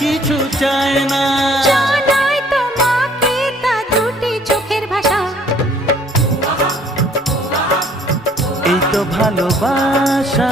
কিছু চায় না। জানাই তোমাকে তা দুটি চোখের ভাষা। এই তো ভালোবাসা।